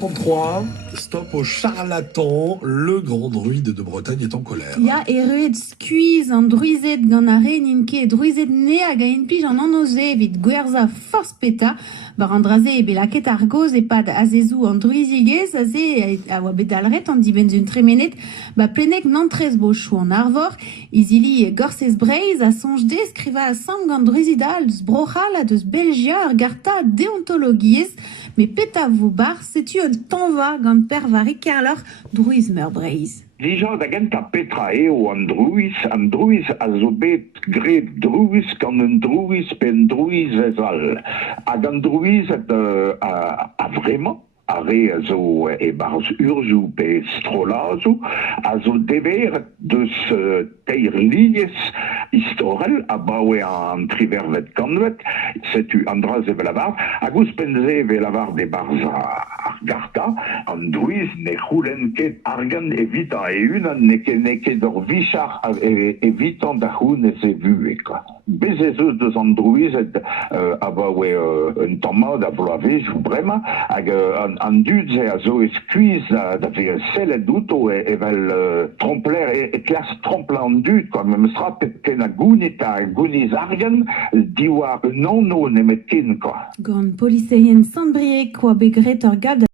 33, stop au charlatan, le grand druide de Bretagne est en colère. Ya eruet skuiz an druizet gant a ninke druizet ne hag a inpij an anoze evit gwerza force peta, bar an draze e belaket ar goz e pad azezou an druizigez a ze a oa bet alret an dibenz un tremenet, plenek nantrez bo chou an arvor, izili gorsez breiz a sonjde skriva a sam gant druizidal deus brochal a deus belgia ar garta deontologiez, me peta vo bar setu un tanva gant per varik kerlor druiz meur breiz. Dija da gent a petra eo an druiz a zo bet gret druiz gant un druiz pen druiz ezal. Hag an druiz a vremañ are a zo e barz urzou pe strolazo, a zo dever deus teir liez istorel a baoe an trivervet kanvet, setu an draz e velavar, hag ouz penze velavar de barz ar garta, an druiz ne c'houlen ket argan evitan e unan ne ket ur vichar evitan da c'houn ez e vue, quoi. Bez ez eus deus an druizet a baoe un tammad a vloavez ou brema, hag an dudze a zo e skuiz da ve sellet douto evel trompler e klas trompla an dud, quoi. Mem stra ken a gounit a gouniz argan diwar non nemet ken, quoi. Gant poliseien Sant-Brieuc oa begret ur gab